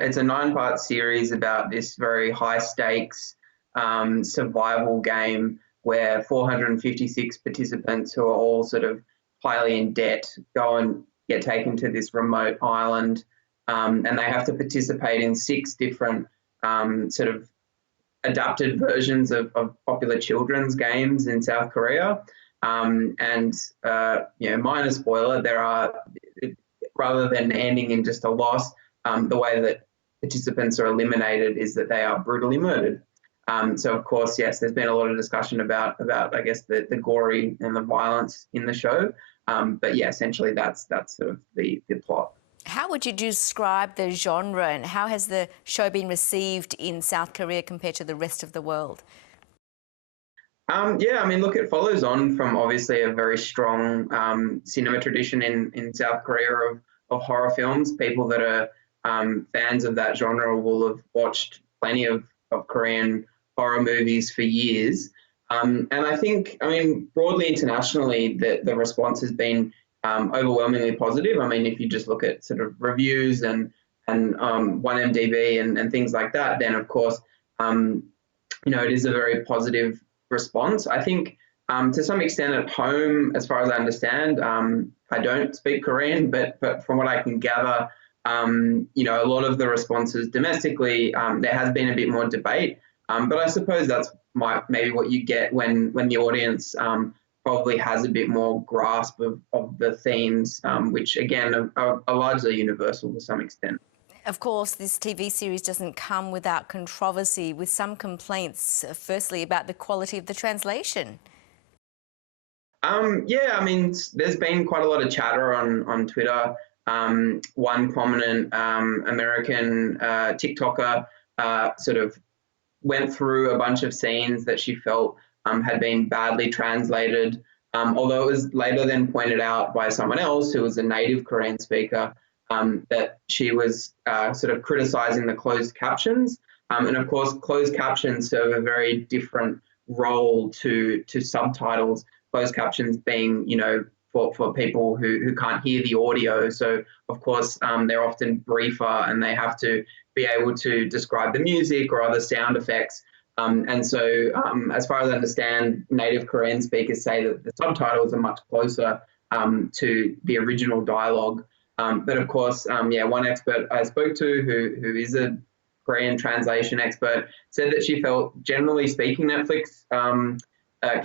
It's a 9-part series about this very high stakes survival game where 456 participants who are all sort of highly in debt go and get taken to this remote island, and they have to participate in 6 different sort of adapted versions of popular children's games in South Korea. And minor spoiler, there are, rather than ending in just a loss, the way that participants are eliminated is that they are brutally murdered. So of course, yes, there's been a lot of discussion about I guess the gory and the violence in the show. But yeah, essentially that's sort of the plot. How would you describe the genre, and how has the show been received in South Korea compared to the rest of the world? Yeah, I mean, look, it follows on from obviously a very strong cinema tradition in South Korea of horror films. People that are fans of that genre will have watched plenty of Korean horror movies for years. And I think, I mean, broadly internationally, the response has been overwhelmingly positive. I mean, if you just look at sort of reviews and 1MDB and things like that, then of course, it is a very positive response. I think to some extent at home, as far as I understand, I don't speak Korean, but from what I can gather, a lot of the responses domestically, there has been a bit more debate. But I suppose that's maybe what you get when the audience probably has a bit more grasp of the themes, which again are largely universal to some extent. Of course, this TV series doesn't come without controversy, with some complaints, firstly, about the quality of the translation. Yeah, I mean, there's been quite a lot of chatter on Twitter. One prominent American TikToker sort of went through a bunch of scenes that she felt had been badly translated, although it was later then pointed out by someone else who was a native Korean speaker that she was sort of criticizing the closed captions. And of course, closed captions serve a very different role to subtitles, closed captions being, for people who can't hear the audio. So, of course, they're often briefer and they have to be able to describe the music or other sound effects. And so, as far as I understand, native Korean speakers say that the subtitles are much closer to the original dialogue. But of course, one expert I spoke to who is a Korean translation expert said that she felt, generally speaking, Netflix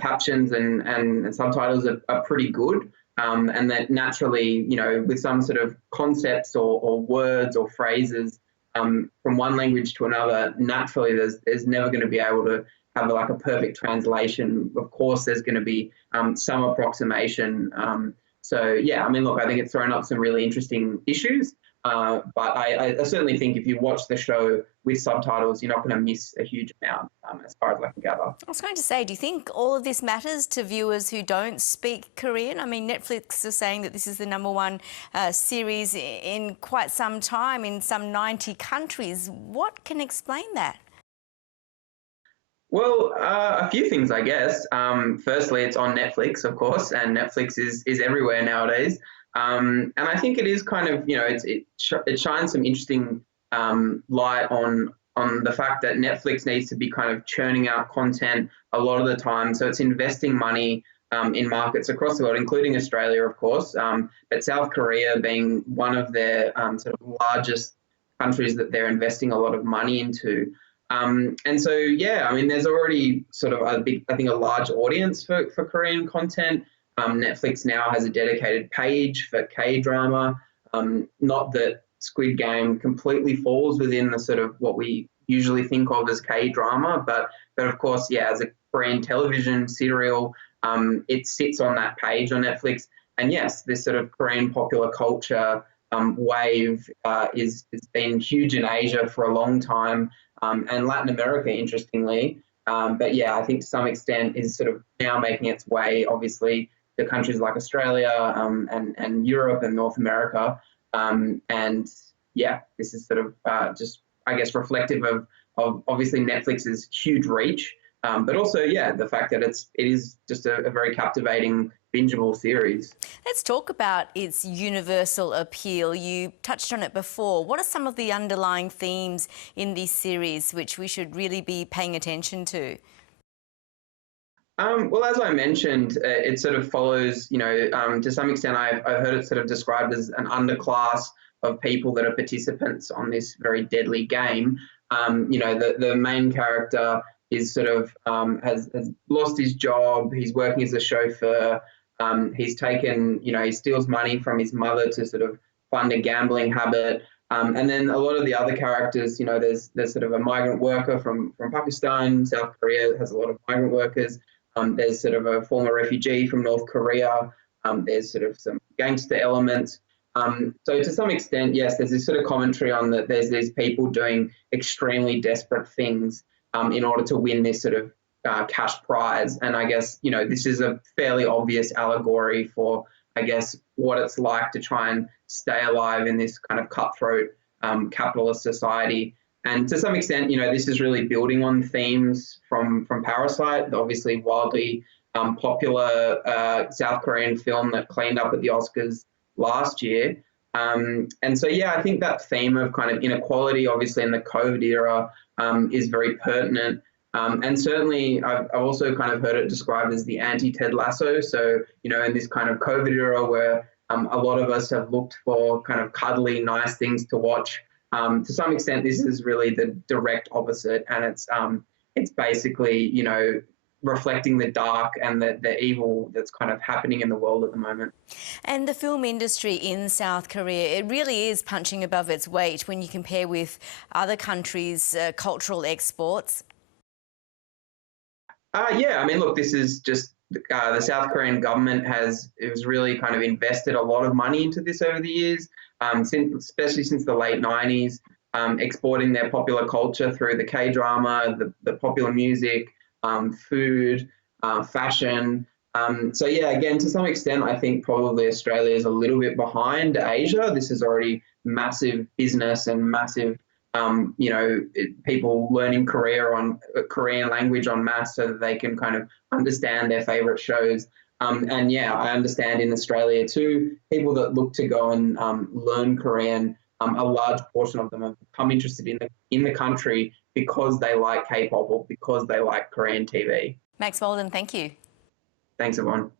captions and subtitles are pretty good. And that naturally, with some sort of concepts or words or phrases from one language to another, naturally there's never going to be able to have like a perfect translation. Of course, there's going to be some approximation. So yeah, I mean, look, I think it's thrown up some really interesting issues. But I certainly think if you watch the show with subtitles, you're not going to miss a huge amount, as far as I can gather. I was going to say, do you think all of this matters to viewers who don't speak Korean? I mean, Netflix is saying that this is the #1 series in quite some time in some 90 countries. What can explain that? Well, a few things, I guess. Firstly, it's on Netflix, of course, and Netflix is everywhere nowadays. And I think it is kind of, it shines some interesting light on the fact that Netflix needs to be kind of churning out content a lot of the time. So it's investing money in markets across the world, including Australia, of course, but South Korea being one of their sort of largest countries that they're investing a lot of money into. And so, yeah, I mean, there's already sort of a large audience for Korean content. Netflix now has a dedicated page for K-drama. Not that Squid Game completely falls within the sort of what we usually think of as K-drama, but of course, yeah, as a Korean television serial, it sits on that page on Netflix. And yes, this sort of Korean popular culture wave is been huge in Asia for a long time, and Latin America, interestingly. But yeah, I think to some extent is sort of now making its way, obviously, to countries like Australia and Europe and North America. And yeah, this is sort of just, I guess, reflective of obviously Netflix's huge reach But also, yeah, the fact that it is just a very captivating, bingeable series. Let's talk about its universal appeal. You touched on it before. What are some of the underlying themes in this series which we should really be paying attention to? Well, as I mentioned, it sort of follows, to some extent, I've heard it sort of described as an underclass of people that are participants on this very deadly game. The main character is sort of has lost his job. He's working as a chauffeur. He's taken, he steals money from his mother to sort of fund a gambling habit. And then a lot of the other characters, there's sort of a migrant worker from Pakistan. South Korea has a lot of migrant workers. There's sort of a former refugee from North Korea. There's sort of some gangster elements. So to some extent, yes, there's this sort of commentary on that there's these people doing extremely desperate things in order to win this sort of cash prize. And I guess, this is a fairly obvious allegory for, I guess, what it's like to try and stay alive in this kind of cutthroat capitalist society. And to some extent, this is really building on themes from Parasite, the obviously wildly popular South Korean film that cleaned up at the Oscars last year. And so, yeah, I think that theme of kind of inequality, obviously in the COVID era, is very pertinent. And certainly, I've also kind of heard it described as the anti-Ted Lasso. So, in this kind of COVID era where a lot of us have looked for kind of cuddly, nice things to watch, to some extent, this is really the direct opposite, and it's basically reflecting the dark and the evil that's kind of happening in the world at the moment. And the film industry in South Korea, it really is punching above its weight when you compare with other countries' cultural exports. Yeah, I mean, look, this is just the South Korean government has really kind of invested a lot of money into this over the years, especially since the late 90s, exporting their popular culture through the K-drama, the popular music, food, fashion. So yeah, again, to some extent, I think probably Australia is a little bit behind Asia. This is already massive business and massive people learning Korean language en masse so that they can kind of understand their favorite shows. And yeah, I understand in Australia too, people that look to go and learn Korean, a large portion of them have become interested in the country because they like K-pop or because they like Korean TV. Max Walden, thank you. Thanks, everyone.